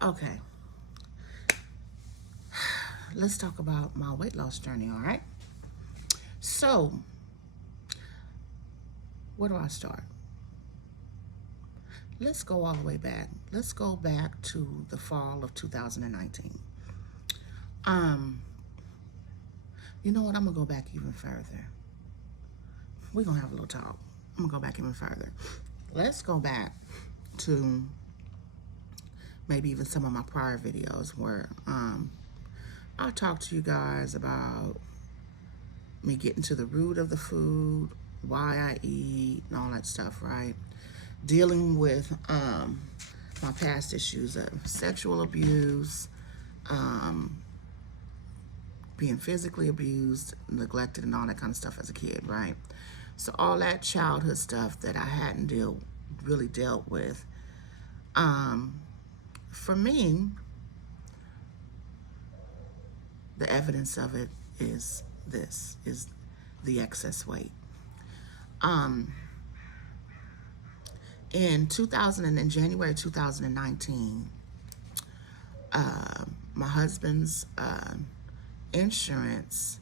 Okay, let's talk about my weight loss journey, all right? So, where do I start? Let's go all the way back. Let's go back to the fall of 2019. Um, you know what? I'm gonna go back even further. We're gonna have a little talk. I'm gonna go back even further. Let's go back to maybe even some of my prior videos where I talked to you guys about me getting to the root of the food, why I eat, and all that stuff, right? Dealing with my past issues of sexual abuse, um, being physically abused, neglected, and all that kind of stuff as a kid, right? So all that childhood stuff that I hadn't really dealt with. Um, for me, the evidence of it is the excess weight. Um, in January 2019, my husband's insurance,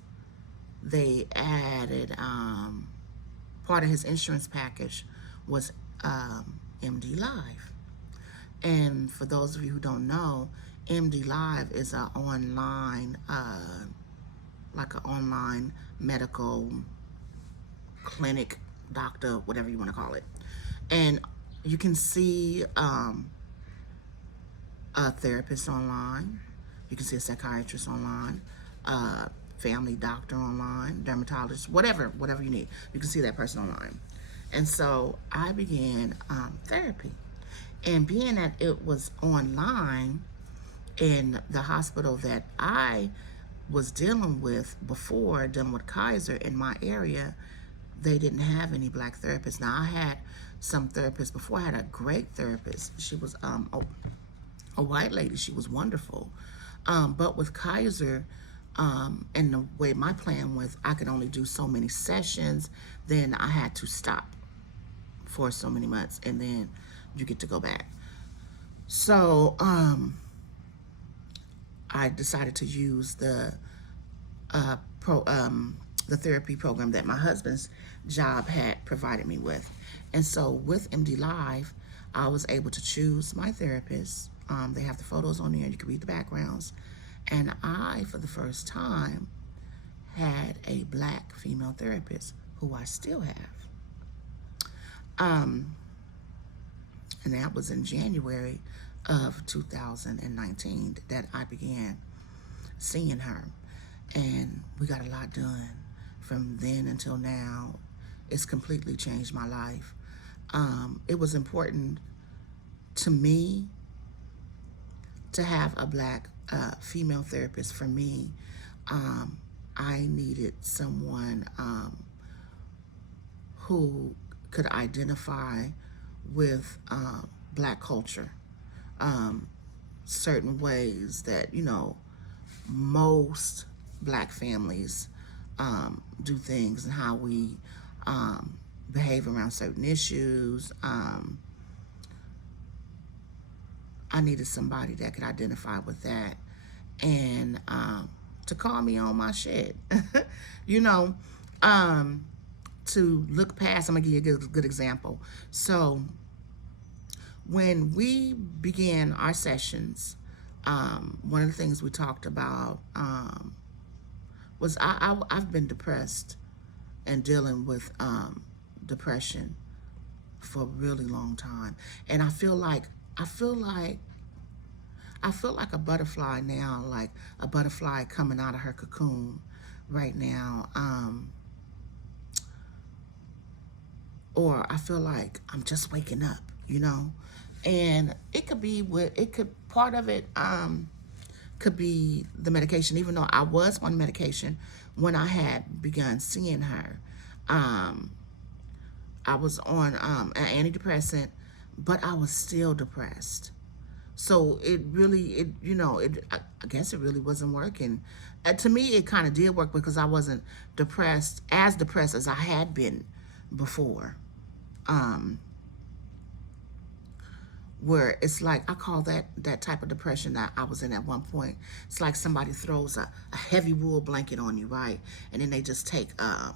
they added part of his insurance package was MD Live. And for those of you who don't know, MD Live is an online, like an online medical clinic, doctor, whatever you want to call it. And you can see a therapist online. You can see a psychiatrist online, a family doctor online, dermatologist, whatever you need. You can see that person online. And so I began therapy. And being that it was online in the hospital that I was dealing with before, dealing with Kaiser in my area, they didn't have any black therapists. Now, I had some therapists before. I had a great therapist. She was a white lady. She was wonderful. But with Kaiser, and the way my plan was, I could only do so many sessions. Then I had to stop for so many months, and then you get to go back. So I decided to use the therapy program that my husband's job had provided me with. And so with MD Live, I was able to choose my therapist. They have the photos on there, you can read the backgrounds. And I, for the first time, had a black female therapist who I still have. Um, and that was in January of 2019 that I began seeing her. And we got a lot done from then until now. It's completely changed my life. It was important to me to have a black female therapist. For me, I needed someone who could identify with black culture, certain ways that, most black families do things, and how we behave around certain issues. I needed somebody that could identify with that, and to call me on my shit, you know, to look past. I'm gonna give you a good example. So when we began our sessions, one of the things we talked about was I've been depressed and dealing with depression for a really long time, and I feel like a butterfly now, like a butterfly coming out of her cocoon right now. Or I feel like I'm just waking up. And it could be part of it could be the medication, even though I was on medication when I had begun seeing her. I was on an antidepressant, but I was still depressed. So I guess it really wasn't working. To me, it kind of did work because I wasn't as depressed as I had been before. Um, where it's like, I call that type of depression that I was in at one point. It's like somebody throws a heavy wool blanket on you, right? And then they just take a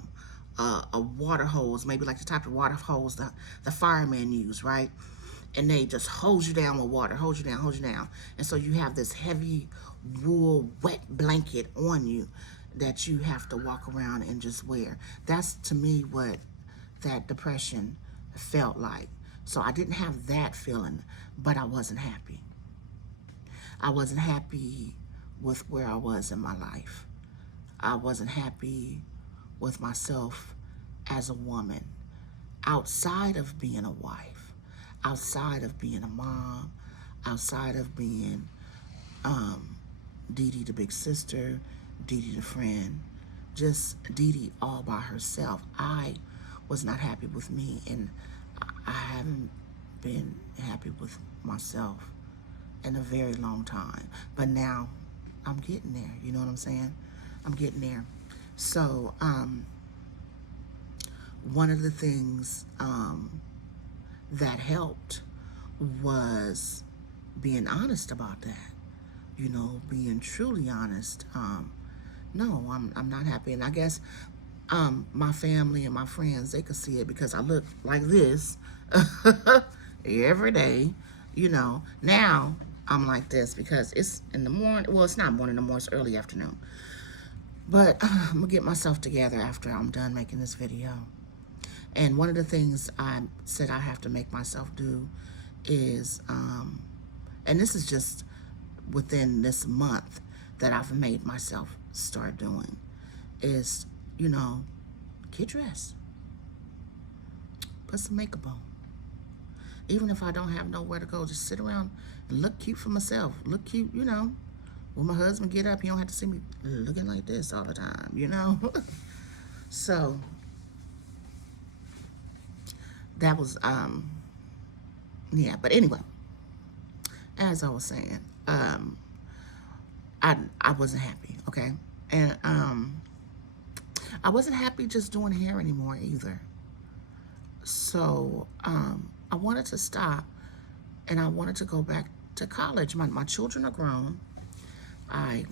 water hose, maybe like the type of water hose the firemen use, right? And they just hose you down with water, hose you down, hose you down. And so you have this heavy wool wet blanket on you that you have to walk around and just wear. That's to me what that depression felt like. So I didn't have that feeling, but I wasn't happy. I wasn't happy with where I was in my life. I wasn't happy with myself as a woman, outside of being a wife, outside of being a mom, outside of being Dee Dee the big sister, Dee Dee the friend, just Dee Dee all by herself. I was not happy with me, and I haven't been happy with myself in a very long time. But now I'm getting there. You know what I'm saying? I'm getting there. So, one of the things that helped was being honest about that. You know, being truly honest. No, I'm not happy, and I guess my family and my friends, they could see it because I look like this every day. You know, now I'm like this because it's in the morning. Well, it's not morning no more. It's early afternoon. But I'm gonna get myself together after I'm done making this video. And one of the things I said I have to make myself do is, and this is just within this month that I've made myself start doing, is, you know, get dressed, put some makeup on. Even if I don't have nowhere to go, just sit around and look cute for myself. Look cute, you know. When my husband get up, he don't have to see me looking like this all the time, you know. So that was yeah. But anyway, as I was saying, I wasn't happy, okay, and I wasn't happy just doing hair anymore either. So I wanted to stop, and I wanted to go back to college. My children are grown. I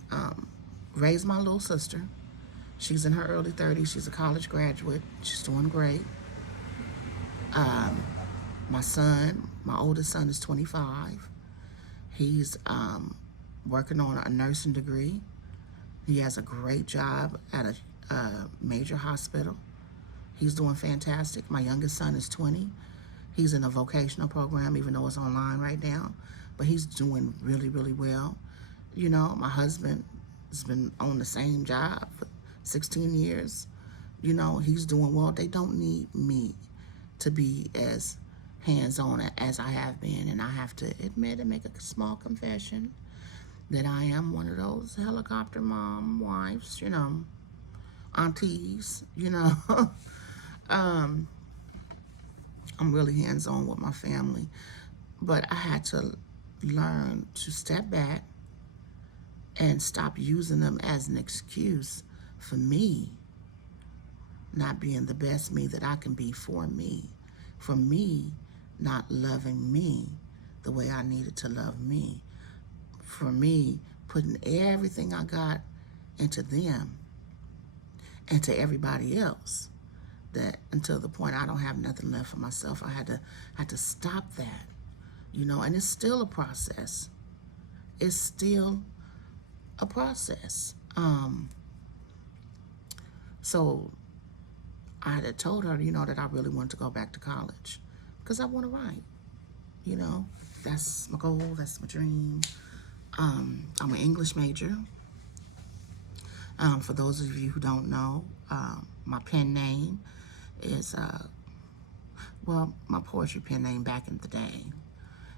raised my little sister. She's in her early 30s. She's a college graduate. She's doing great. My son, my oldest son, is 25. He's working on a nursing degree. He has a great job at a major hospital. He's doing fantastic. My youngest son is 20. He's in a vocational program, even though it's online right now. But he's doing really, really well. You know, my husband has been on the same job for 16 years. You know, he's doing well. They don't need me to be as hands-on as I have been. And I have to admit and make a small confession that I am one of those helicopter mom wives, you know, aunties, you know. I'm really hands-on with my family. But I had to learn to step back and stop using them as an excuse for me not being the best me that I can be for me not loving me the way I needed to love me, for me putting everything I got into them and to everybody else, that until the point I don't have nothing left for myself. I had to stop that, you know. And it's still a process. It's still a process. So I had told her, you know, that I really wanted to go back to college because I want to write. You know, that's my goal. That's my dream. I'm an English major. For those of you who don't know, my pen name is, well, my poetry pen name back in the day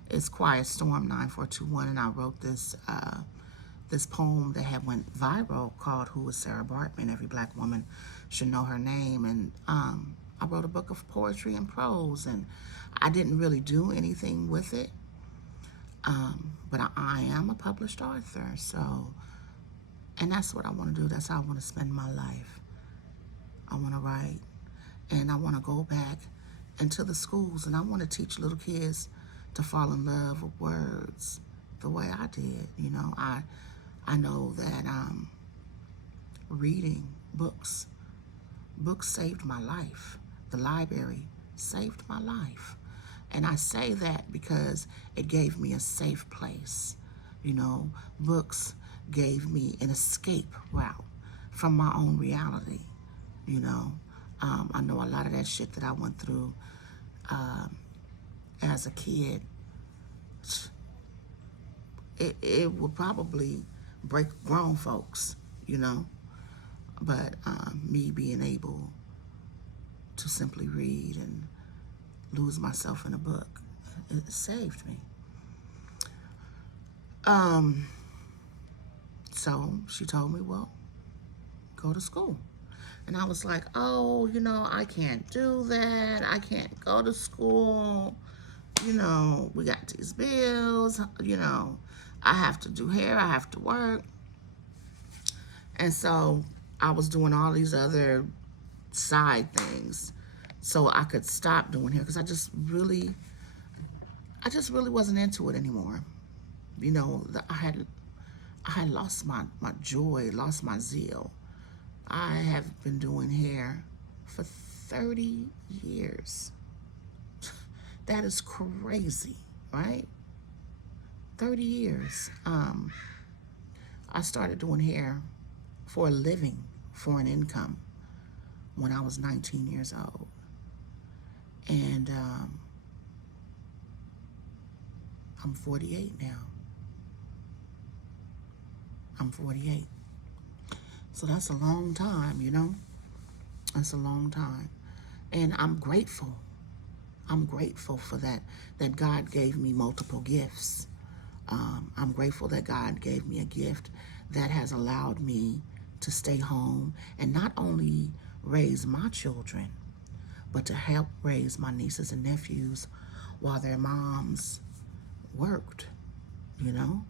is Quiet Storm 9421, and I wrote this this poem that had went viral called "Who is Sarah Bartman? Every Black Woman Should Know Her Name." And I wrote a book of poetry and prose, and I didn't really do anything with it, but I am a published author. So, and that's what I want to do. That's how I want to spend my life. I want to write, and I want to go back into the schools, and I want to teach little kids to fall in love with words the way I did. I know that reading books saved my life. The library saved my life. And I say that because it gave me a safe place. Books gave me an escape route from my own reality. You know, I know a lot of that shit that I went through as a kid, it would probably break grown folks, but me being able to simply read and lose myself in a book, it saved me. So she told me, well, go to school. And I was like, oh, I can't do that. I can't go to school. We got these bills. I have to do hair. I have to work. And so I was doing all these other side things so I could stop doing hair because I just really wasn't into it anymore. I had lost my joy, lost my zeal. I have been doing hair for 30 years. That is crazy, right? 30 years. I started doing hair for a living, for an income, when I was 19 years old. And I'm 48 now. I'm 48. So that's a long time. That's a long time. And I'm grateful. I'm grateful for that God gave me multiple gifts. I'm grateful that God gave me a gift that has allowed me to stay home and not only raise my children, but to help raise my nieces and nephews while their moms worked, you know?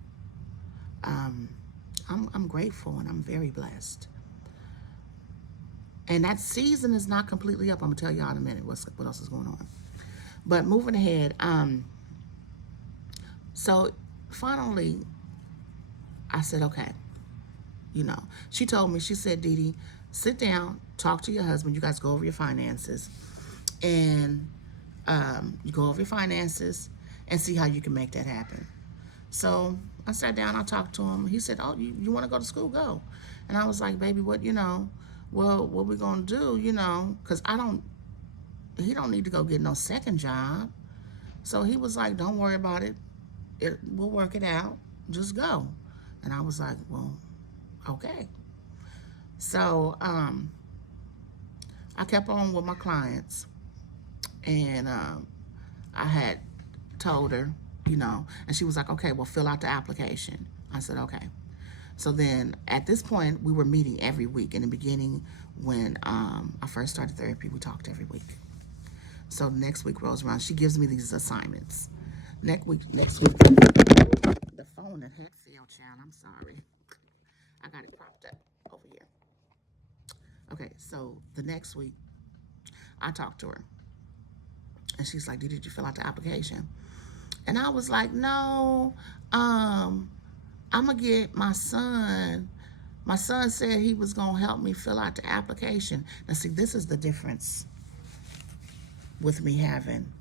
I'm grateful and I'm very blessed. And that season is not completely up. I'm gonna tell y'all in a minute what else is going on. But moving ahead, so finally I said, okay, she told me, she said, Dee Dee, sit down, talk to your husband, you guys go over your finances, and you go over your finances and see how you can make that happen. So I sat down, I talked to him. He said, oh, you want to go to school? Go. And I was like, baby, well, what we going to do, because he don't need to go get no second job. So he was like, don't worry about it. We'll work it out. Just go. And I was like, well, okay. So I kept on with my clients. And I had told her, and she was like, okay, well, fill out the application. I said, okay. So then at this point, we were meeting every week. In the beginning, when I first started therapy, we talked every week. So next week rolls around, she gives me these assignments. Next week, the phone that had failed, child. I'm sorry. I got it propped up over here. Okay, so the next week, I talked to her. And she's like, did you fill out the application? And I was like, no, I'm going to get my son. My son said he was going to help me fill out the application. Now, see, this is the difference with me having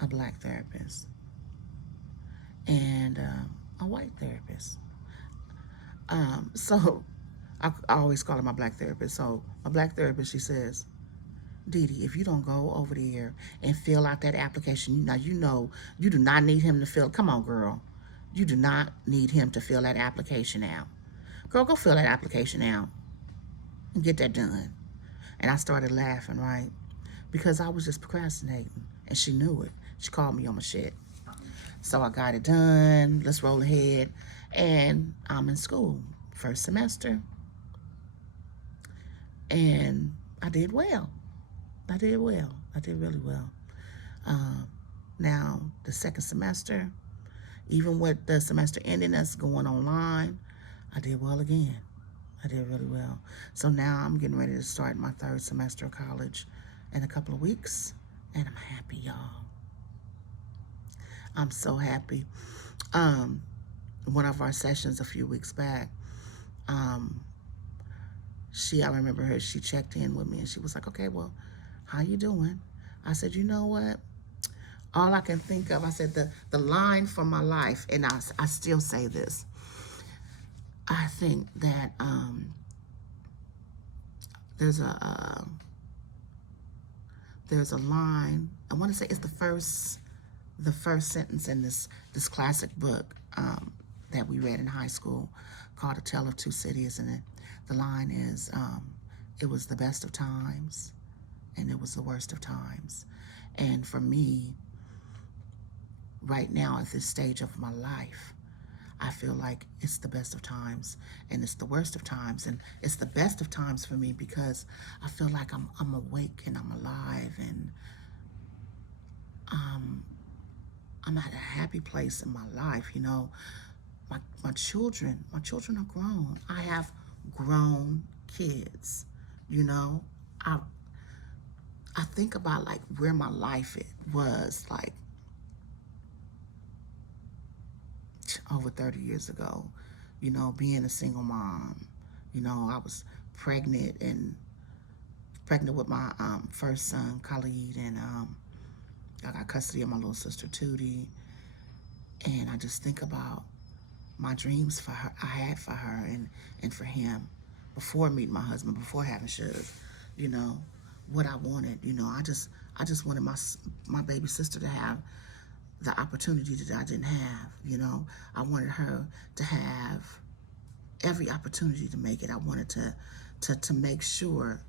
a black therapist and a white therapist. So I always call her my black therapist. So my black therapist, she says, Dee Dee, if you don't go over there and fill out that application, now you do not need him to fill. Come on, girl. You do not need him to fill that application out. Girl, go fill that application out and get that done. And I started laughing, right? Because I was just procrastinating. And she knew it. She called me on my shit. So I got it done. Let's roll ahead. And I'm in school. First semester. And I did well. I did well. I did really well. Now, the second semester, even with the semester ending us going online, I did well again. I did really well. So now I'm getting ready to start my third semester of college in a couple of weeks, and I'm happy, y'all. I'm so happy. Um, One of our sessions a few weeks back, um, I remember her, she checked in with me and she was like, okay, well, how you doing? I said, you know what? All I can think of, I said, the line for my life, and I still say this. I think that there's a line. I want to say it's the first sentence in this classic book that we read in high school called A Tale of Two Cities, and the line is, it was the best of times and it was the worst of times. And for me, right now at this stage of my life, I feel like it's the best of times and it's the worst of times. And it's the best of times for me because I feel like I'm awake and I'm alive, and I'm at a happy place in my life. My children are grown. I have grown kids. You know, I I think about like where my life it was like over 30 years ago. Being a single mom. I was pregnant and pregnant with my first son, Khalid, and I got custody of my little sister, Tootie. And I just think about my dreams for her, I had for her and for him before meeting my husband, before having Suge. You know what I wanted. I just wanted my baby sister to have the opportunity that I didn't have. I wanted her to have every opportunity to make it. I wanted to make sure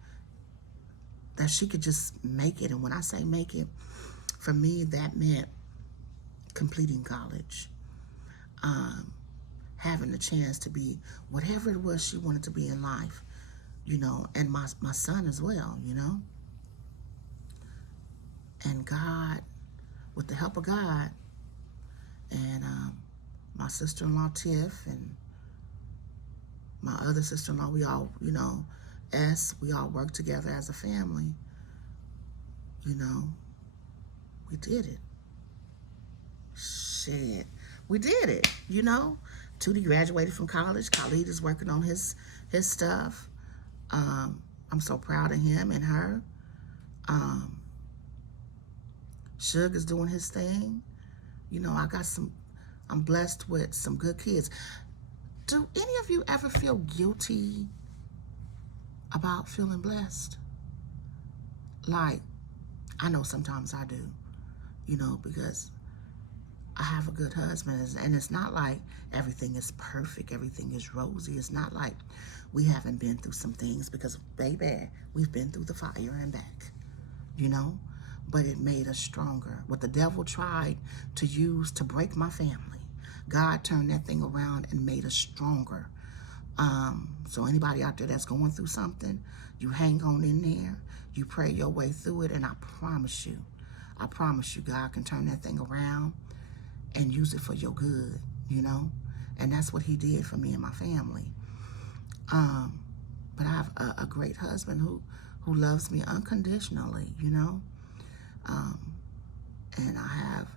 that she could just make it. And when I say make it, for me that meant completing college, having the chance to be whatever it was she wanted to be in life, and my son as well. And God, with the help of God, and my sister-in-law Tiff and my other sister-in-law, we all, we all worked together as a family. You know, we did it. Shit, we did it. Tootie graduated from college. Khalid is working on his stuff. I'm so proud of him and her. Um, Suge is doing his thing. I got some. I'm blessed with some good kids. Do any of you ever feel guilty about feeling blessed? Like, I know sometimes I do. Because I have a good husband, and it's not like everything is perfect, everything is rosy. It's not like we haven't been through some things, because, baby, we've been through the fire and back, you know? But it made us stronger. What the devil tried to use to break my family, God turned that thing around and made us stronger. So anybody out there that's going through something, you hang on in there, you pray your way through it, and I promise you, God can turn that thing around and use it for your good. And that's what he did for me and my family. But I have a great husband who loves me unconditionally. And I have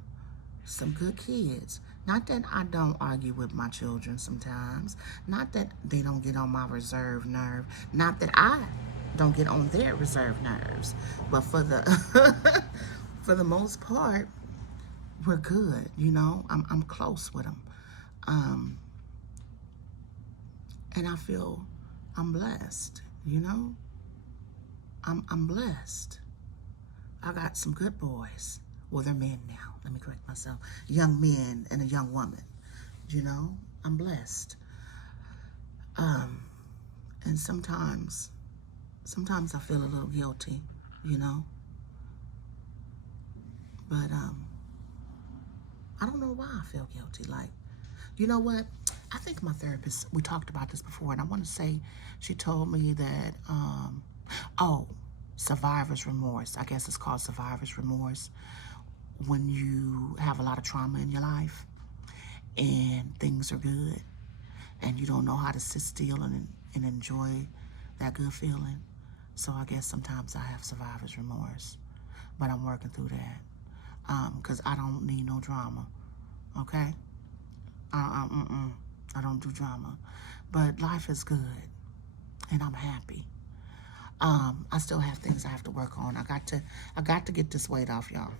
some good kids. Not that I don't argue with my children sometimes. Not that they don't get on my reserve nerve. Not that I don't get on their reserve nerves. But for the for the most part, we're good. I'm close with them, and I feel I'm blessed. I'm blessed. I got some good boys. Well, they're men now. Let me correct myself. Young men and a young woman. You know, I'm blessed. Um, and sometimes I feel a little guilty. You know, but I don't know why I feel guilty. Like, you know what? I think my therapist. We talked about this before, and I want to say she told me that. Oh, survivor's remorse. I guess it's called survivor's remorse. When you have a lot of trauma in your life and things are good and you don't know how to sit still and enjoy that good feeling. So I guess sometimes I have survivor's remorse, but I'm working through that because I don't need no drama. okay? I don't do drama. But life is good, and I'm happy. I still have things I have to work on. I got to get this weight off, y'all.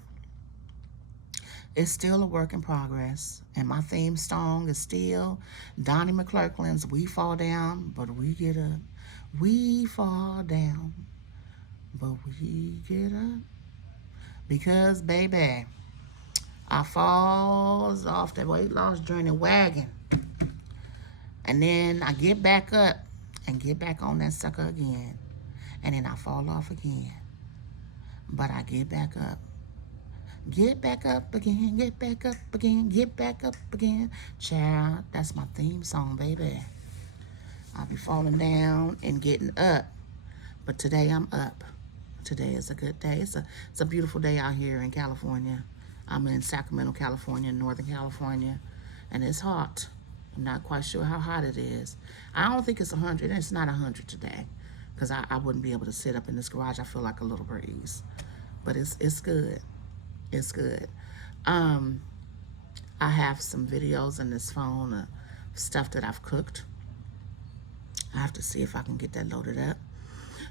It's still a work in progress, and my theme song is still Donnie McClurkin's "We Fall Down, but We Get Up." We fall down, but we get up. Because, baby, I falls off the weight loss journey wagon. And then I get back up and get back on that sucker again. And then I fall off again. But I get back up. Get back up again, get back up again, get back up again. Child, that's my theme song, baby. I'll be falling down and getting up. But today I'm up. Today is a good day. It's a beautiful day out here in California. I'm in Sacramento, California, Northern California, and it's hot. I'm not quite sure how hot it is. I don't think it's 100, and it's not 100 today, because I wouldn't be able to sit up in this garage. I feel like a little breeze, but it's good. It's good. Um, I have some videos on this phone of stuff that I've cooked. I have to see if I can get that loaded up.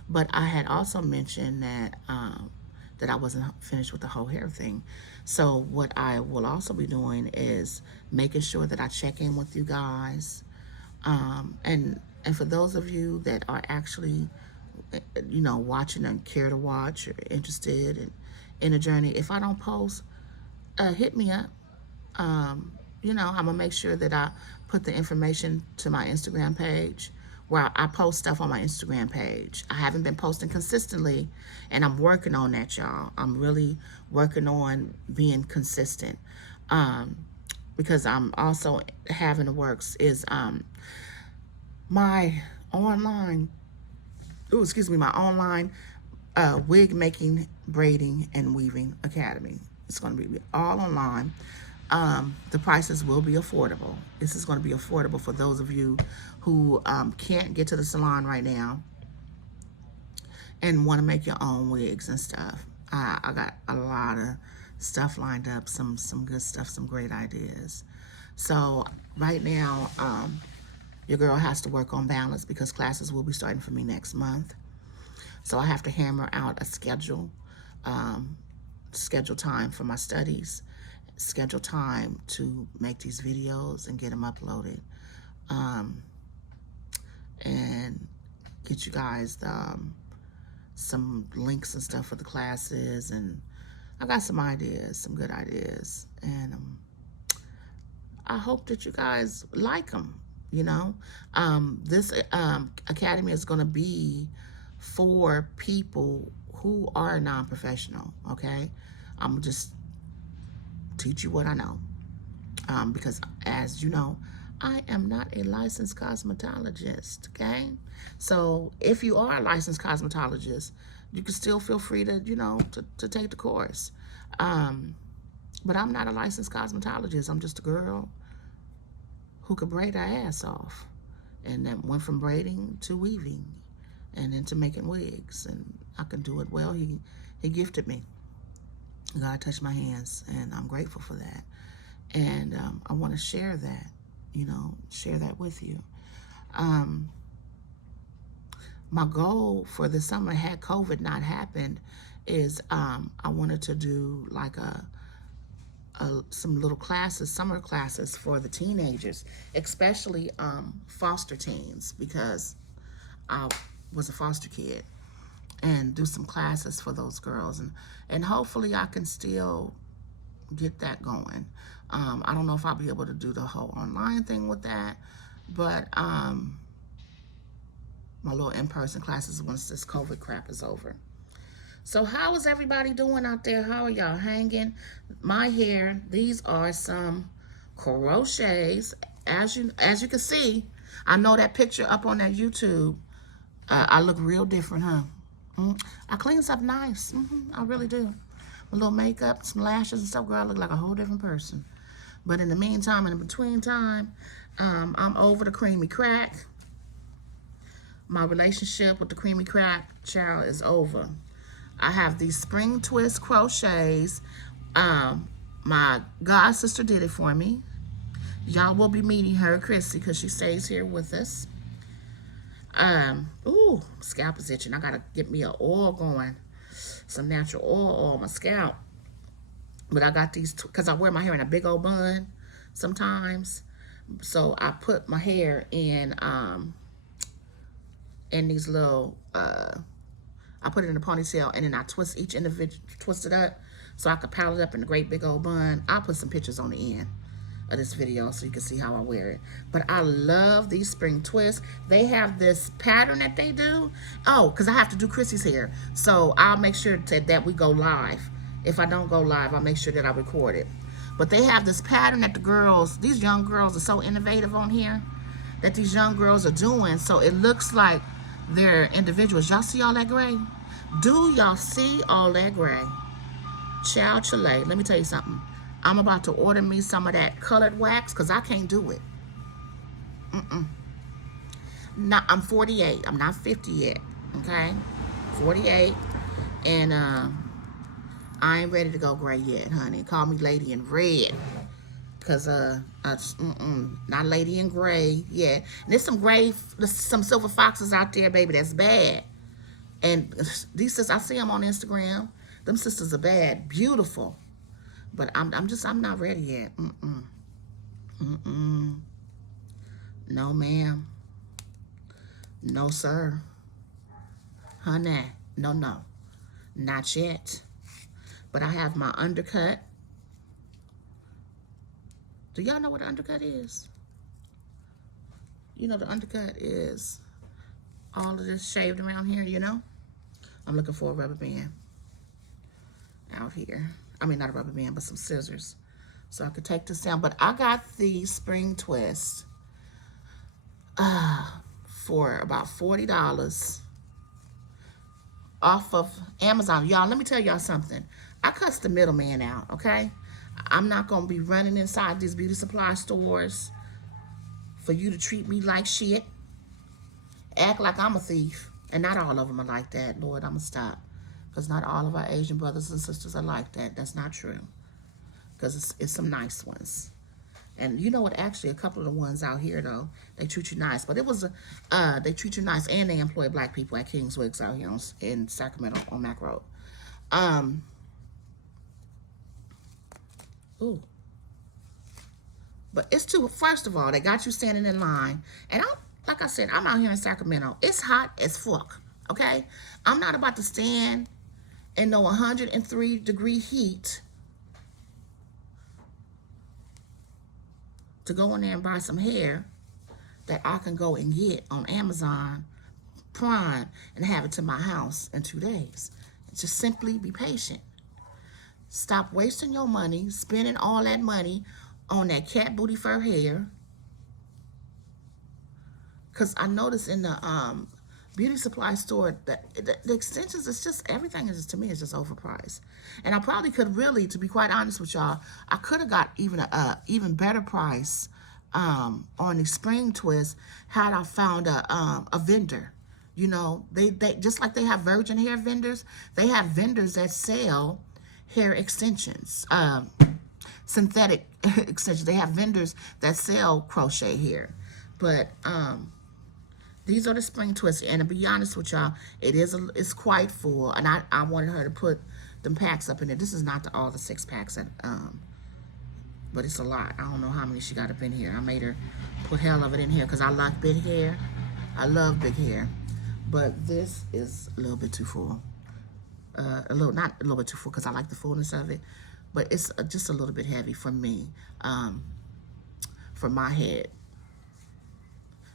But I had also mentioned that I wasn't finished with the whole hair thing. So what I will also be doing is making sure that I check in with you guys. And for those of you that are actually, watching and care to watch or interested in a journey, if I don't post, hit me up. I'm gonna make sure that I put the information to my Instagram page where I post stuff on my Instagram page. I haven't been posting consistently, and I'm working on that, y'all. I'm really working on being consistent. Because I'm also having the works is my online, my online wig making, braiding, and weaving academy. It's going to be all online. The prices will be affordable. This is going to be affordable for those of you who can't get to the salon right now and want to make your own wigs and stuff. I got a lot of stuff lined up, some good stuff, some great ideas. So right now, your girl has to work on balance because classes will be starting for me next month. So I have to hammer out a schedule time for my studies, schedule time to make these videos and get them uploaded, and get you guys some links and stuff for the classes. And I got some ideas, some good ideas, and I hope that you guys like them. This academy is going to be for people who are non-professional. Okay, I'm just teach you what I know, because as you know, I am not a licensed cosmetologist. Okay, so if you are a licensed cosmetologist, you can still feel free to to take the course. But I'm not a licensed cosmetologist. I'm just a girl who could braid her ass off, and then went from braiding to weaving, and then to making wigs, and I can do it well. He gifted me. God touched my hands, and I'm grateful for that. And I want to share that, share that with you. My goal for the summer, had COVID not happened, is I wanted to do like some little classes, summer classes for the teenagers, especially foster teens, because I was a foster kid, and do some classes for those girls, and hopefully I can still get that going. I don't know if I'll be able to do the whole online thing with that, but my little in-person classes once this COVID crap is over. So how is everybody doing out there? How are y'all hanging? My hair, these are some crochets. As you can see, I know that picture up on that YouTube. I look real different, huh? I cleans up nice. I really do. A little makeup, some lashes and stuff, girl, I look like a whole different person. But in the meantime, in the between time, I'm over the creamy crack. My relationship with the creamy crack, child, is over. I have these spring twist crochets. My god sister did it for me. Y'all will be meeting her, Chrissy, because she stays here with us. Ooh, scalp is itching. I gotta get me a oil going, some natural oil on my scalp. But I got these because I wear my hair in a big old bun sometimes. So I put my hair in these little I put it in a ponytail and then I twist each individual, twist it up so I could pile it up in a great big old bun. I'll put some pictures on the end of this video so you can see how I wear it. But I love these spring twists. They have this pattern that they do. Oh, because I have to do Chrissy's hair. So I'll make sure that we go live. If I don't go live, I'll make sure that I record it. But they have this pattern that the girls, these young girls are so innovative on here, that these young girls are doing. So it looks like they're individuals. Y'all see all that gray? Do y'all see all that gray? Child Chile, let me tell you something. I'm about to order me some of that colored wax because I can't do it. Not, I'm 48. I'm not 50 yet. Okay? 48. And I ain't ready to go gray yet, honey. Call me Lady in Red. Because not Lady in Gray yet. And there's some silver foxes out there, baby, that's bad. And these sisters, I see them on Instagram. Them sisters are bad, beautiful. But I'm not ready yet. No, ma'am. No, sir. Honey, no. Not yet. But I have my undercut. Do y'all know what an undercut is? You know the undercut is all of this shaved around here, you know? I'm looking for a rubber band out here. I mean, not a rubber band, but some scissors. So I could take this down. But I got these spring twists for about $40 off of Amazon. Y'all, let me tell y'all something. I cussed the middleman out, okay? I'm not going to be running inside these beauty supply stores for you to treat me like shit. Act like I'm a thief. And not all of them are like that. Lord, I'm going to stop. Because not all of our Asian brothers and sisters are like that. That's not true. Because it's some nice ones. And you know what? Actually, a couple of the ones out here, though, they treat you nice. But it was, they treat you nice. And they employ black people at King's Wigs out here in Sacramento on Mac Road. Ooh. But it's too, first of all, they got you standing in line. And like I said, I'm out here in Sacramento. It's hot as fuck, okay? I'm not about to stand in no 103-degree heat to go in there and buy some hair that I can go and get on Amazon Prime and have it to my house in 2 days. Just simply be patient. Stop wasting your money, spending all that money on that cat booty fur hair. Because I noticed in the beauty supply store that the extensions, it's just, everything is, to me, is just overpriced. And I probably could really, to be quite honest with y'all, I could have got even a even better price on the spring twist had I found a vendor. You know, they just like they have virgin hair vendors, they have vendors that sell hair extensions, synthetic extensions. They have vendors that sell crochet hair. But these are the spring twists, and to be honest with y'all, it's quite full. And I wanted her to put them packs up in there. This is not all the 6 packs, that, but it's a lot. I don't know how many she got up in here. I made her put hell of it in here because I like big hair. I love big hair, but this is a little bit too full. Not a little bit too full because I like the fullness of it, but it's just a little bit heavy for me, for my head,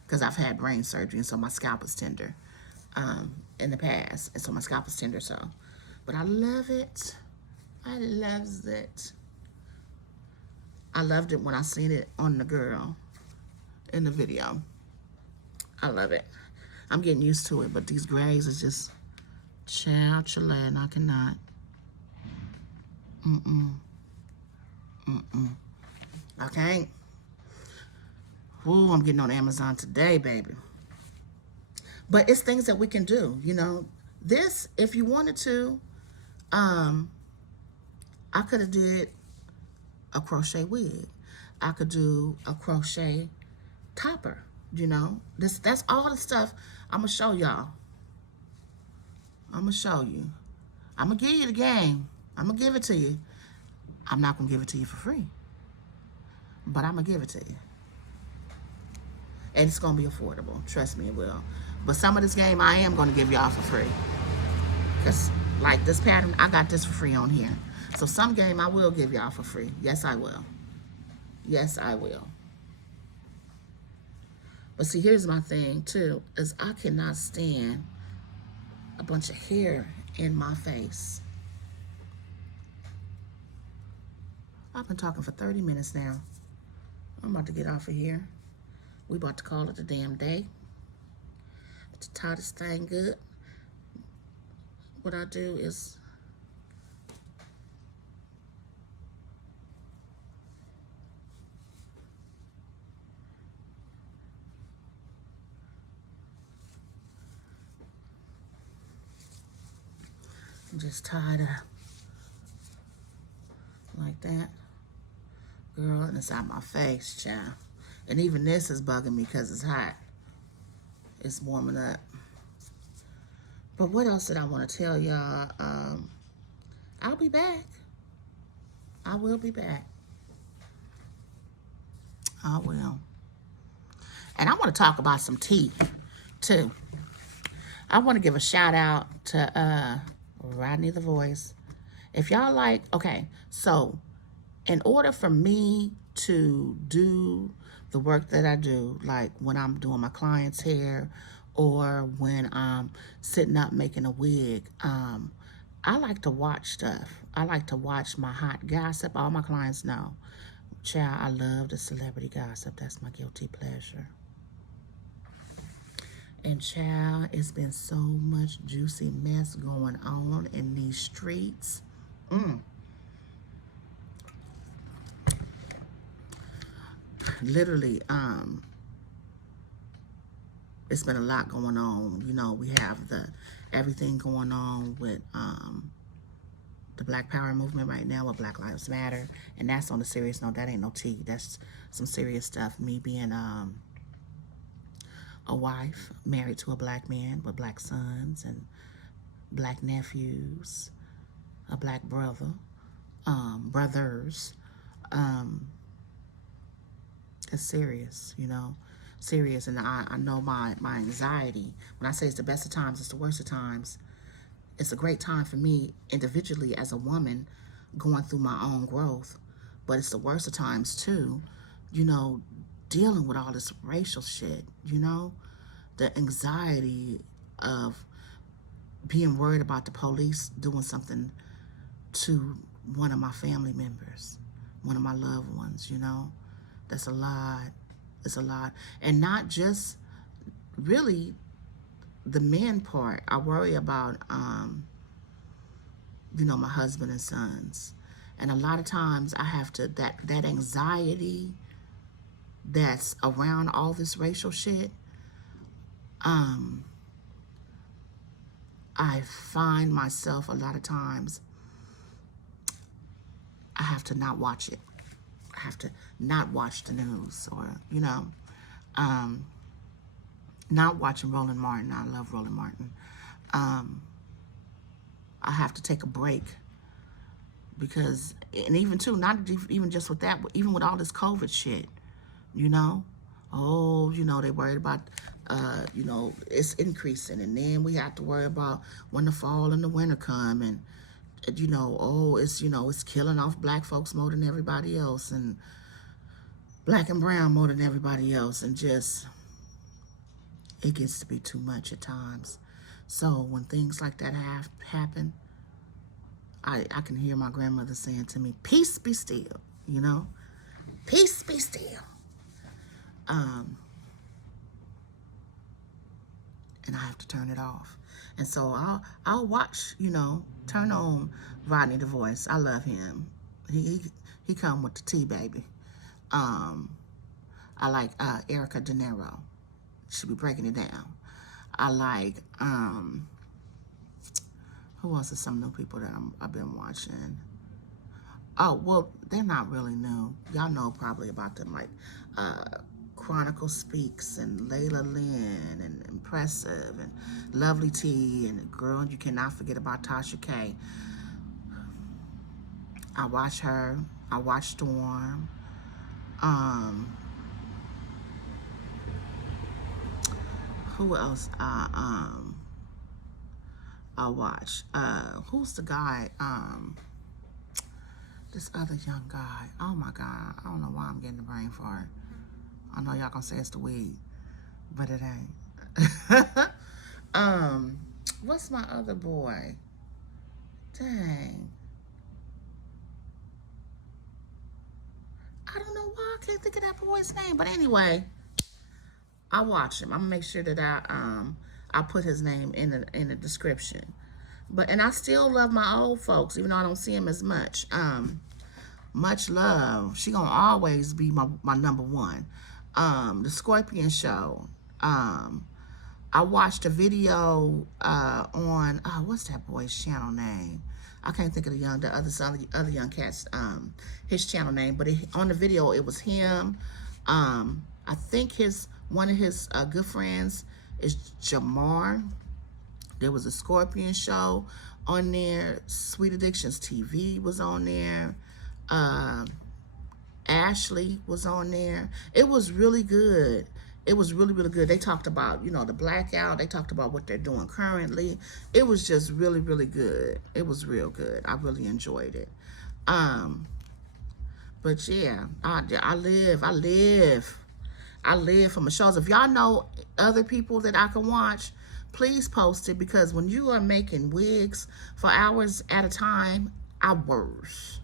because I've had brain surgery, and so my scalp is tender in the past, and so my scalp is tender. So, but I love it. I loves it. I loved it when I seen it on the girl in the video. I love it. I'm getting used to it, but these grays is just child chilan. I cannot. Okay. Ooh, I'm getting on Amazon today, baby. But it's things that we can do, you know. This, if you wanted to, I could have did a crochet wig. I could do a crochet topper. You know, that's all the stuff I'm gonna show y'all. I'm gonna show you. I'm gonna give you the game. I'm gonna give it to you. I'm not gonna give it to you for free, but I'm gonna give it to you, and it's gonna be affordable. Trust me, it will. But some of this game I am gonna give y'all for free, cause like this pattern, I got this for free on here. So some game I will give y'all for free. Yes, I will. Yes, I will. But see, here's my thing too: is I cannot stand a bunch of hair in my face. I've been talking for 30 minutes now. I'm about to get off of here. We about to call it a damn day. To tie this thing good, what I do is just tie it up like that. Girl, and it's out my face, child. And even this is bugging me because it's hot. It's warming up. But what else did I want to tell y'all? I'll be back. I will be back. I will. And I want to talk about some tea, too. I want to give a shout out to Rodney the Voice. If y'all like, okay, so in order for me to do the work that I do, like when I'm doing my client's hair or when I'm sitting up making a wig, I like to watch stuff. I like to watch my hot gossip. All my clients know. Child, I love the celebrity gossip. That's my guilty pleasure. And child, it's been so much juicy mess going on in these streets. Literally, it's been a lot going on. You know, we have the everything going on with the Black Power movement right now with Black Lives Matter, and that's on the serious note. That ain't no tea. That's some serious stuff. Me being a wife married to a black man with black sons and black nephews, a black brother, brothers. It's serious, you know, serious. And I know my anxiety, when I say it's the best of times, it's the worst of times. It's a great time for me individually as a woman going through my own growth, but it's the worst of times too, you know, dealing with all this racial shit, you know, the anxiety of being worried about the police doing something to one of my family members, one of my loved ones, you know. That's a lot. It's a lot. And not just really the men part. I worry about, you know, my husband and sons. And a lot of times I have to, that anxiety that's around all this racial shit, I find myself a lot of times, I have to not watch it. I have to not watch the news or, you know, not watching Roland Martin. I love Roland Martin. I have to take a break because, and even too, not even just with that, but even with all this COVID shit, you know, oh, you know, they worried about, you know, it's increasing, and then we have to worry about when the fall and the winter come, and you know, oh, it's, you know, it's killing off black folks more than everybody else, and black and brown more than everybody else, and just it gets to be too much at times. So when things like that happen, I can hear my grandmother saying to me, "Peace be still," you know, "Peace be still." And I have to turn it off. And so I'll watch, you know, turn on Rodney the Voice. I love him. He come with the tea, baby. I like Erica De Niro. She be breaking it down. I like who else is some new people that I've been watching? Oh, well, they're not really new. Y'all know probably about them, like uh, Chronicle Speaks and Layla Lynn and Impressive and Lovely T and girl, you cannot forget about Tasha K. I watch her. I watch Storm. Um, who else? I watch. Who's the guy? This other young guy. Oh my God. I don't know why I'm getting the brain fart. I know y'all gonna say it's the weed, but it ain't. um, what's my other boy? Dang. I don't know why I can't think of that boy's name. But anyway, I watch him. I'm gonna make sure that I put his name in the description. But and I still love my old folks, even though I don't see him as much. Much love. She gonna always be my number one. The Scorpion Show. I watched a video on what's that boy's channel name? I can't think of the other young cat's his channel name, but on the video it was him. I think his one of his good friends is Jamar. There was a Scorpion Show on there. Sweet Addictions TV was on there. Uh, Ashley was on there. It was really good. It was really, really good. They talked about, the blackout. They talked about what they're doing currently. It was just really, really good. It was real good. I really enjoyed it. Um, but yeah, I live for my shows. If y'all know other people that I can watch, please post it because when you are making wigs for hours at a time, hours,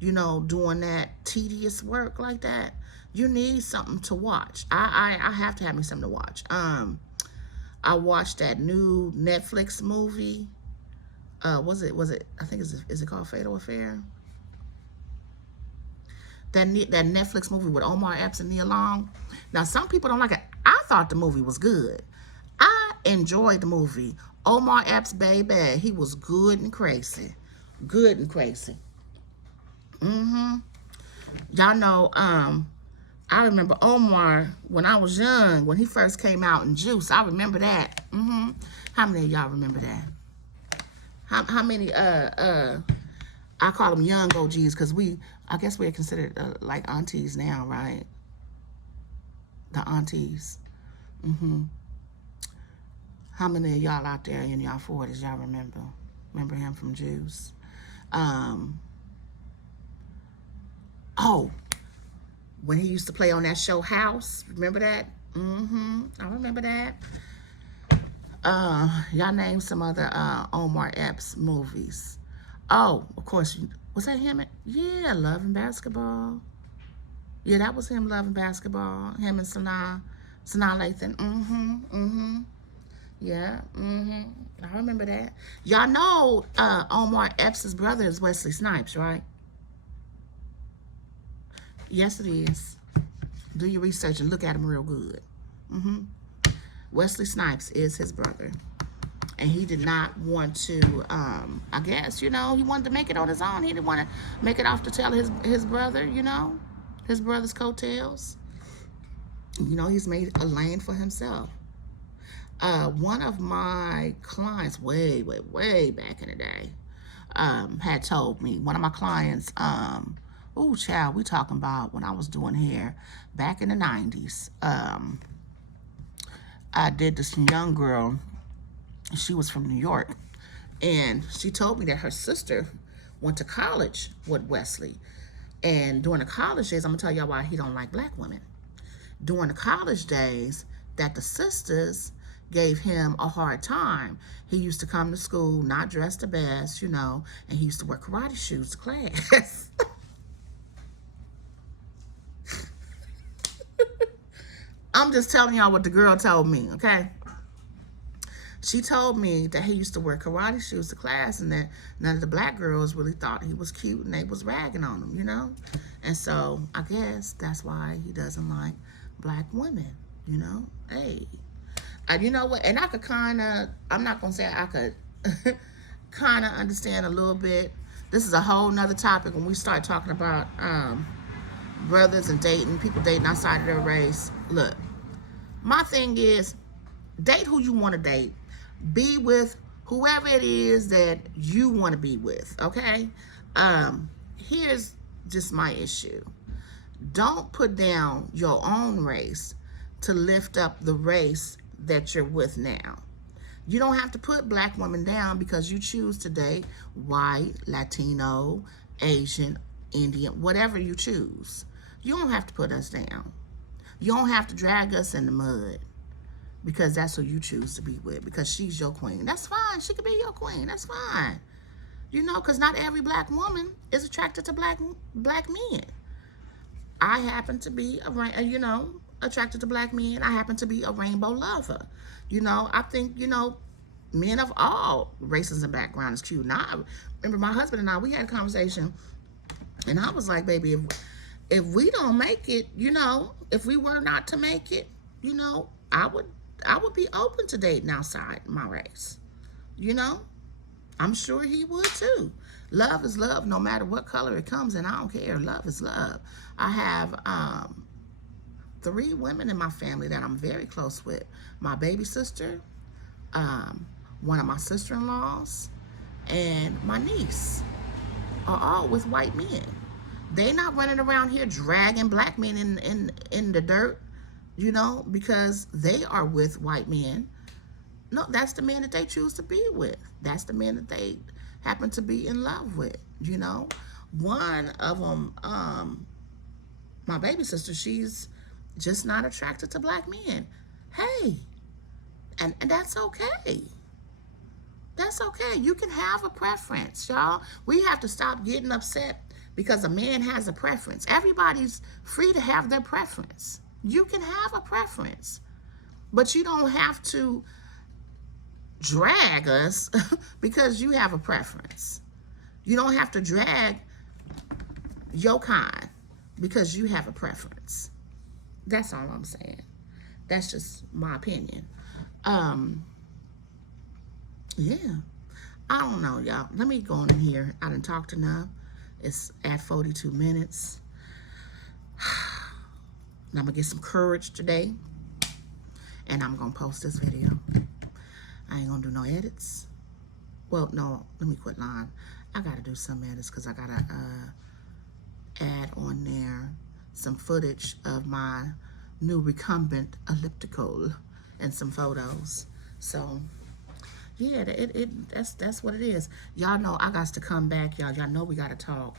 doing that tedious work like that, you need something to watch. I have to have me something to watch. I watched that new Netflix movie. Was it? I think is it called Fatal Affair? That Netflix movie with Omar Epps and Nia Long. Now some people don't like it. I thought the movie was good. I enjoyed the movie. Omar Epps, baby, he was good and crazy, good and crazy. Mm-hmm. Y'all know. I remember Omar when I was young, when he first came out in Juice. I remember that. Mm-hmm. How many of y'all remember that? How many I call them young OGs because I guess we're considered like aunties now, right? The aunties. Mm-hmm. How many of y'all out there in y'all 40s y'all remember him from Juice? Um, oh, when he used to play on that show House, remember that? Mm-hmm. I remember that. Y'all name some other Omar Epps movies. Oh, of course, was that him? Yeah, Love and Basketball. Yeah, that was him, Love and Basketball. Him and Sanaa Lathan. Mm-hmm. Mm-hmm. Yeah. Mm-hmm. I remember that. Y'all know Omar Epps' brother is Wesley Snipes, right? Yes, it is. Do your research and look at him real good. Mm-hmm. Wesley Snipes is his brother. And he did not want to, I guess, he wanted to make it on his own. He didn't want to make it off to tell his brother, his brother's coattails. He's made a lane for himself. One of my clients, way, way, way back in the day, had told me, one of my clients, oh, child, we talking about when I was doing hair back in the 90s. I did this young girl. She was from New York. And she told me that her sister went to college with Wesley. And during the college days, I'm going to tell y'all why he don't like black women. During the college days, that the sisters gave him a hard time. He used to come to school not dressed the best, and he used to wear karate shoes to class. I'm just telling y'all what the girl told me, okay? She told me that he used to wear karate shoes to class and that none of the black girls really thought he was cute and they was ragging on him, And so I guess that's why he doesn't like black women, Hey. You know what? And I could I'm not going to say I could kind of understand a little bit. This is a whole nother topic when we start talking about brothers and dating, people dating outside of their race. Look, my thing is, date who you want to date. Be with whoever it is that you want to be with, okay? Here's just my issue. Don't put down your own race to lift up the race that you're with now. You don't have to put black women down because you choose to date white, Latino, Asian, Indian, whatever you choose. You don't have to put us down. You don't have to drag us in the mud because that's who you choose to be with, because she's your queen. That's fine. She could be your queen. That's fine. You know, because not every black woman is attracted to black men. I happen to be attracted to black men. I happen to be a rainbow lover. I think, men of all races and backgrounds is cute. Now, I remember my husband and I, we had a conversation, and I was like, baby, if we don't make it, if we were not to make it, I would be open to dating outside my race. I'm sure he would too. Love is love no matter what color it comes in. I don't care. Love is love. I have 3 women in my family that I'm very close with. My baby sister, one of my sister-in-laws, and my niece are all with white men. They not running around here dragging black men in the dirt, because they are with white men. No, that's the man that they choose to be with. That's the man that they happen to be in love with, One of them, my baby sister, she's just not attracted to black men. Hey, and that's okay. That's okay. You can have a preference, y'all. We have to stop getting upset because a man has a preference. Everybody's free to have their preference. You can have a preference, but you don't have to drag us because you have a preference. You don't have to drag your kind because you have a preference. That's all I'm saying. That's just my opinion. Yeah. I don't know, y'all. Let me go in here. I done talked enough. It's at 42 minutes. Now I'm going to get some courage today. And I'm going to post this video. I ain't going to do no edits. Well, no. Let me quit lying. I got to do some edits because I got to add on there some footage of my new recumbent elliptical and some photos. So, yeah, that's what it is. Y'all know I got to come back, y'all. Y'all know we got to talk.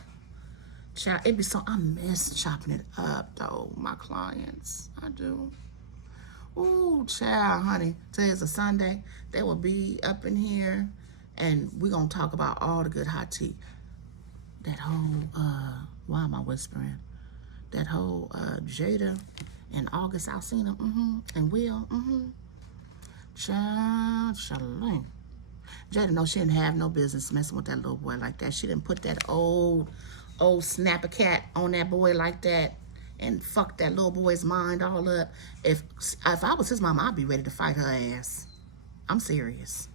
Child, it be so, I miss chopping it up, though, my clients. I do. Ooh, child, honey. Today is a Sunday. They will be up in here, and we're going to talk about all the good hot tea. That whole, why am I whispering? That whole Jada and August Alsina, and Will, Child, Charlene. Jada, no, she didn't have no business messing with that little boy like that. She didn't put that old snapper cat on that boy like that and fuck that little boy's mind all up. If I was his mom, I'd be ready to fight her ass. I'm serious.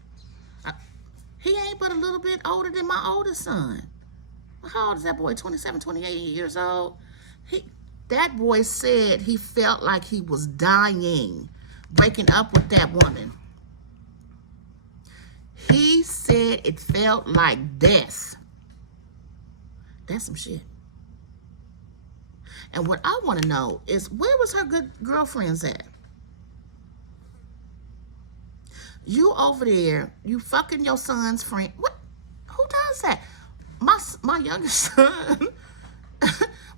He ain't but a little bit older than my oldest son. How old is that boy? 27, 28 years old? That boy said he felt like he was dying, breaking up with that woman. He said it felt like death. That's some shit. And what I want to know is, where was her good girlfriends at? You over there, you fucking your son's friend. What? Who does that? My youngest son,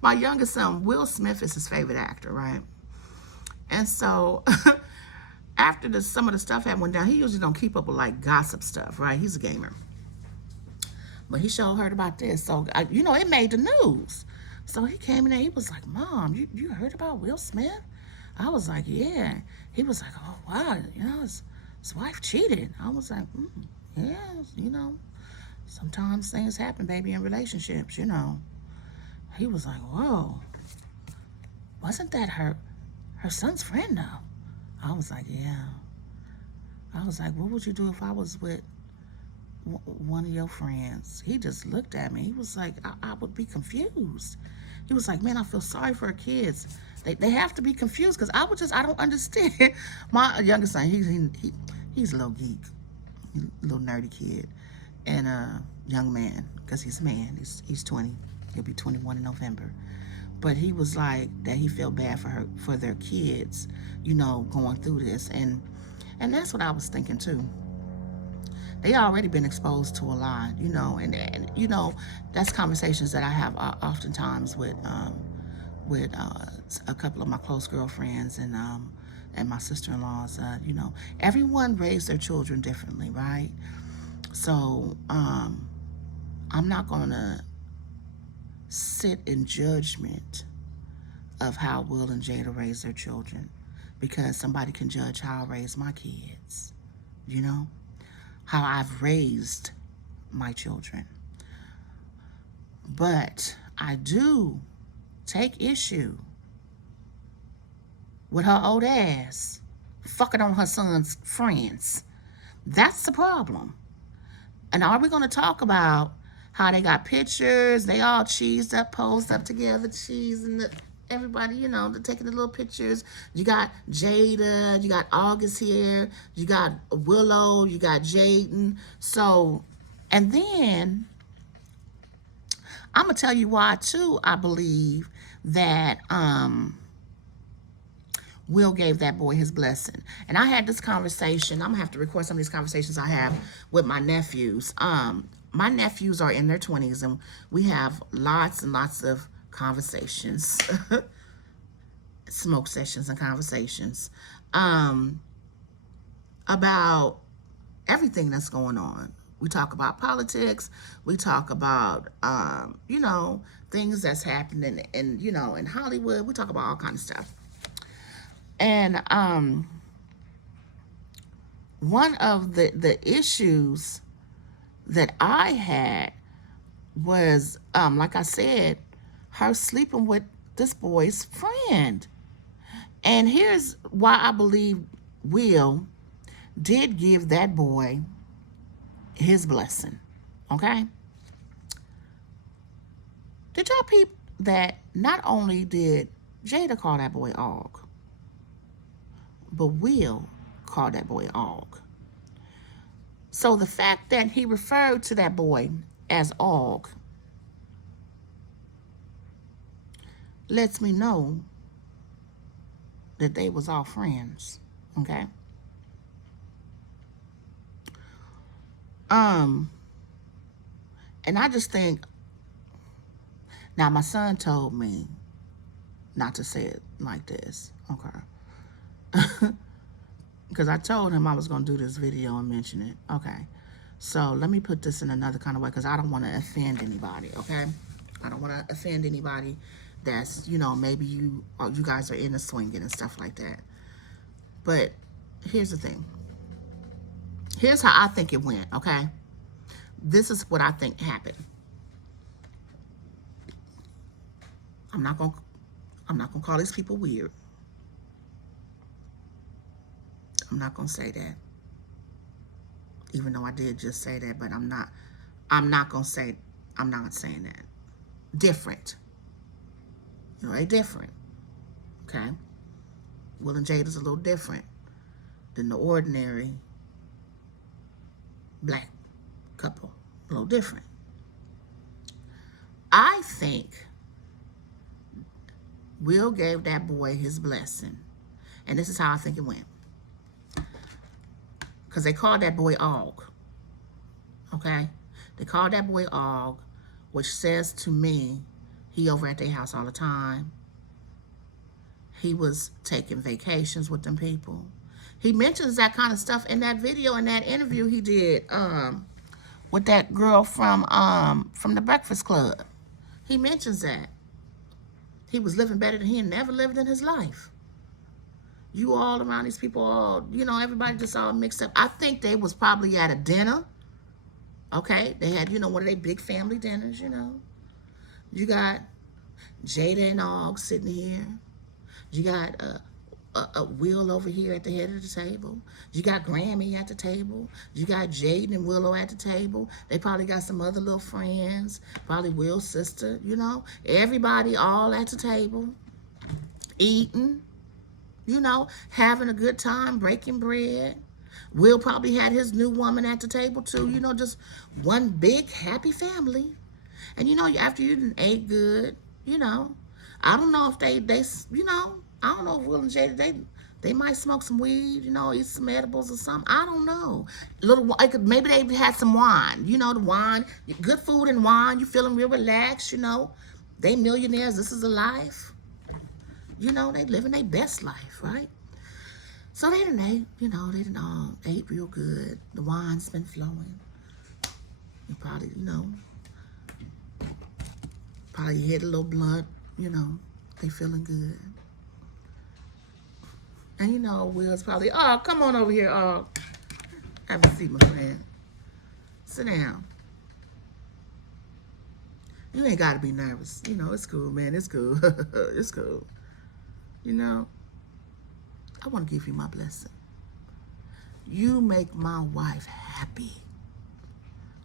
my youngest son, Will Smith, is his favorite actor, right? And so after some of the stuff had went down, he usually don't keep up with like gossip stuff, right? He's a gamer. But he sure heard about this. So, it made the news. So he came in there, he was like, Mom, you heard about Will Smith? I was like, yeah. He was like, oh, wow, his wife cheated. I was like, yeah, sometimes things happen, baby, in relationships, He was like, whoa, wasn't that her son's friend, though? I was like, yeah. I was like, what would you do if I was with one of your friends, he just looked at me. He was like, I would be confused. He was like, man, I feel sorry for her kids. They have to be confused because I don't understand. My youngest son, he's a little geek, a little nerdy kid, and a young man because he's a man. He's 20. He'll be 21 in November. But he was like that he felt bad for their kids, going through this, and that's what I was thinking too. They already been exposed to a lot, and that's conversations that I have oftentimes with a couple of my close girlfriends and my sister-in-laws. Everyone raised their children differently, right? So I'm not gonna sit in judgment of how Will and Jada raise their children because somebody can judge how I raise my kids, how I've raised my children. But I do take issue with her old ass fucking on her son's friends. That's the problem. And are we going to talk about how they got pictures? They all cheesed up, posed up together, everybody, they're taking the little pictures. You got Jada, you got August here, you got Willow, you got Jaden. So, and then I'm gonna tell you why too. I believe that Will gave that boy his blessing. And I had this conversation. I'm gonna have to record some of these conversations I have with my nephews. My nephews are in their 20s, and we have lots and lots of conversations, smoke sessions and conversations about everything that's going on. We talk about politics. We talk about, things that's happening in Hollywood. We talk about all kinds of stuff. And one of the issues that I had was, like I said, her sleeping with this boy's friend. And here's why I believe Will did give that boy his blessing. Okay? Did y'all peep that not only did Jada call that boy Og, but Will called that boy Og. So the fact that he referred to that boy as Og lets me know that they was all friends, okay? And I just think, now my son told me not to say it like this, okay? Because I told him I was going to do this video and mention it, okay? So let me put this in another kind of way because I don't want to offend anybody, okay? I don't want to offend anybody that's, maybe you guys are in the swinging and stuff like that. But here's the thing. Here's how I think it went, okay? This is what I think happened. I'm not gonna call these people weird. I'm not gonna say that. Even though I did just say that, but I'm not saying that. Different. They different. Okay? Will and Jada's a little different than the ordinary black couple. A little different. I think Will gave that boy his blessing. And this is how I think it went. Because they called that boy Og. Okay? They called that boy Og, which says to me, he over at their house all the time. He was taking vacations with them people. He mentions that kind of stuff in that video, in that interview he did with that girl from the Breakfast Club. He mentions that. He was living better than he had never lived in his life. You all around these people, all, everybody just all mixed up. I think they was probably at a dinner. Okay? They had, one of their big family dinners, You got Jada and Og sitting here. You got Will over here at the head of the table. You got Grammy at the table. You got Jaden and Willow at the table. They probably got some other little friends. Probably Will's sister, you know. Everybody all at the table, eating, you know, having a good time, breaking bread. Will probably had his new woman at the table too, you know, just one big happy family. And you know, after you done ate good, you know, I don't know if they you know, I don't know if Will and Jada they might smoke some weed, you know, eat some edibles or something. I don't know. Maybe they had some wine, you know, the wine, good food and wine. You feeling real relaxed, you know. They millionaires. This is a life. You know, they living their best life, right? So they done ate, you know, they done all ate real good. The wine's been flowing. And probably, you know, probably hit a little blunt, you know, they feeling good. And you know, Will's probably, oh, come on over here, have a seat, my friend. Sit down. You ain't gotta be nervous. You know, it's cool, man. It's cool. It's cool. You know, I wanna give you my blessing. You make my wife happy.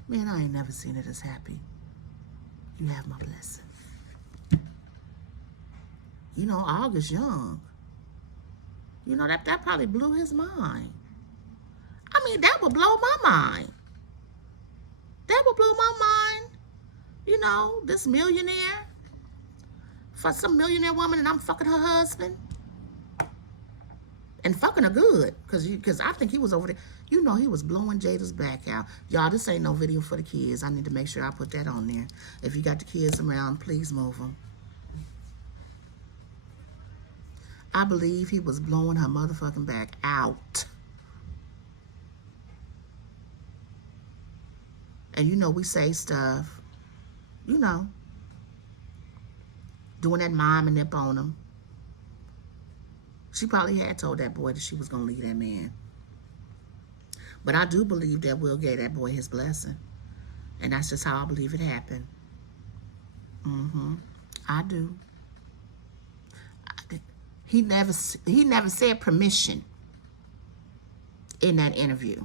Man, I ain't never seen it as happy. You have my blessing. You know, August young. You know, that probably blew his mind. I mean, that would blow my mind. That would blow my mind. You know, this millionaire. For some millionaire woman and I'm fucking her husband. And fucking her good. Because I think he was over there. You know, he was blowing Jada's back out. Y'all, this ain't no video for the kids. I need to make sure I put that on there. If you got the kids around, please move them. I believe he was blowing her motherfucking back out. And you know, we say stuff, you know, doing that mom and nip on him. She probably had told that boy that she was going to leave that man. But I do believe that Will gave that boy his blessing. And that's just how I believe it happened. I do. He never said permission in that interview.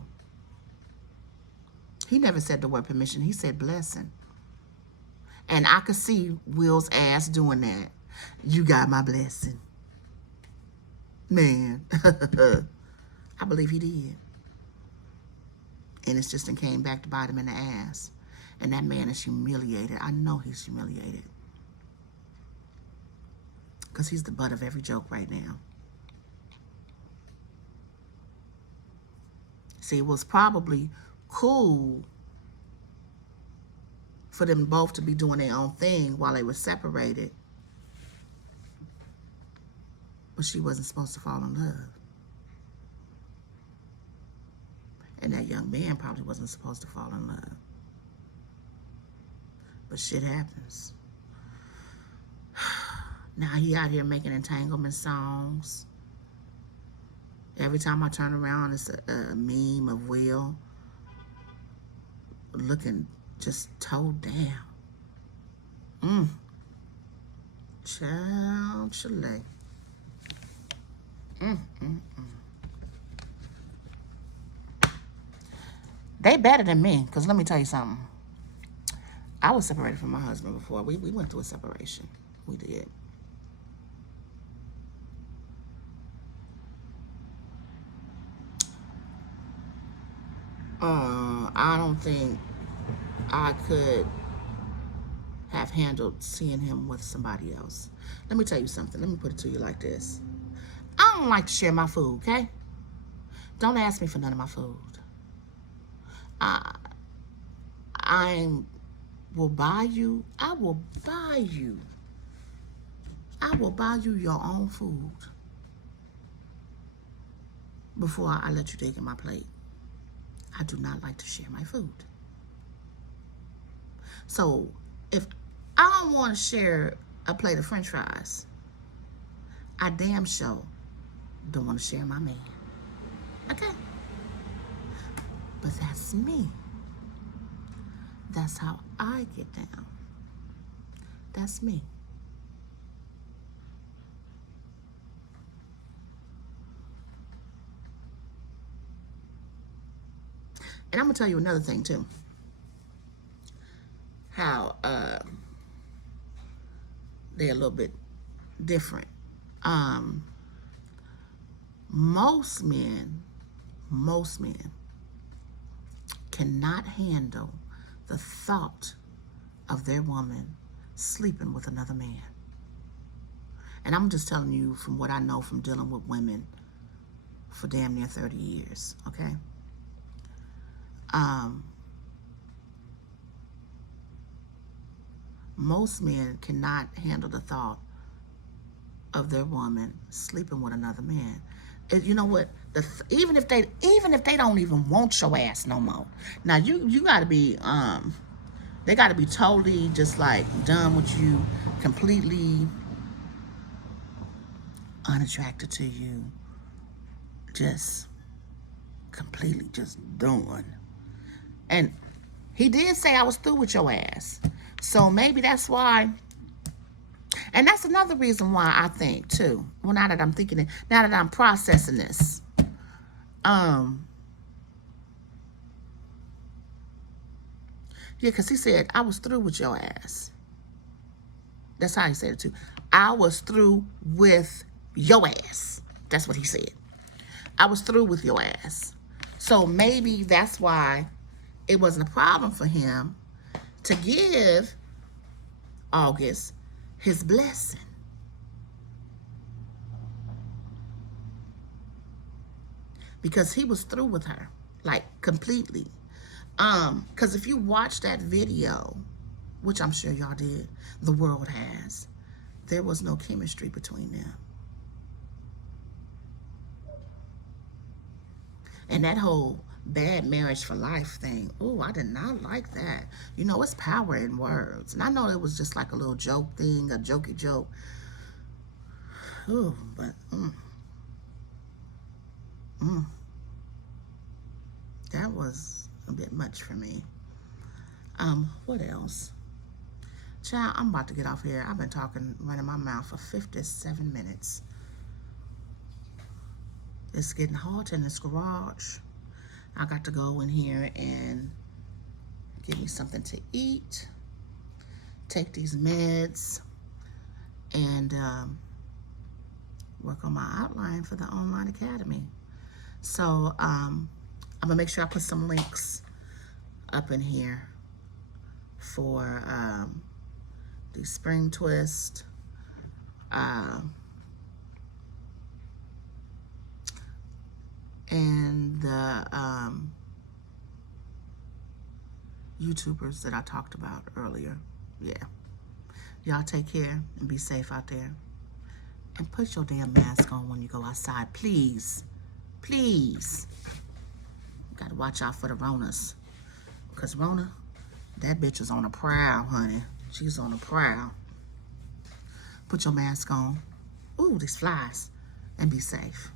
He never said the word permission. He said blessing. And I could see Will's ass doing that. You got my blessing. Man. I believe he did. And it's just came back to bite him in the ass. And that man is humiliated. I know he's humiliated. Because he's the butt of every joke right now. See, it was probably cool for them both to be doing their own thing while they were separated. But she wasn't supposed to fall in love. And that young man probably wasn't supposed to fall in love. But shit happens. Now he out here making entanglement songs. Every time I turn around, it's a meme of Will looking just toe down. Child Chile. They better than me, because let me tell you something. I was separated from my husband before. We went through a separation. We did. I don't think I could have handled seeing him with somebody else. Let me tell you something. Let me put it to you like this. I don't like to share my food, okay? Don't ask me for none of my food. I will buy you. I will buy you your own food before I let you take in my plate. I do not like to share my food. So if I don't want to share a plate of French fries, I damn sure don't want to share my man. Okay? But that's me. That's how I get down. That's me. And I'm gonna tell you another thing too. How they're a little bit different. Um, most men, most men cannot handle the thought of their woman sleeping with another man. And I'm just telling you from what I know from dealing with women for damn near 30 years, okay? Most men cannot handle the thought of their woman sleeping with another man. You know what? Even if they don't even want your ass no more. Now you gotta be they gotta be totally just like done with you, completely unattracted to you, just completely just done. And he did say I was through with your ass. So maybe that's why. And that's another reason why I think too. Well, now that I'm thinking it, now that I'm processing this, yeah, because he said I was through with your ass. That's how he said it too. I was through with your ass. That's what he said. I was through with your ass. So maybe that's why it wasn't a problem for him to give August his blessing. Because he was through with her, like completely. Because if you watch that video, which I'm sure y'all did, the world has, there was no chemistry between them. And that whole bad marriage for life thing, oh, I did not like that. You know, it's power in words. And I know it was just like a little joke thing, a jokey joke. Oh, but that was a bit much for me. What else? Child, I'm about to get off here. I've been talking, running my mouth for 57 minutes. It's getting hot in this garage. I got to go in here and get me something to eat, take these meds, and work on my outline for the online academy. So I'm gonna make sure I put some links up in here for the spring twist, and the YouTubers that I talked about earlier. Yeah. Y'all take care and be safe out there. And put your damn mask on when you go outside, please. Please. You gotta watch out for the Ronas. Because Rona, that bitch is on a prowl, honey. She's on a prowl. Put your mask on. Ooh, these flies. And be safe.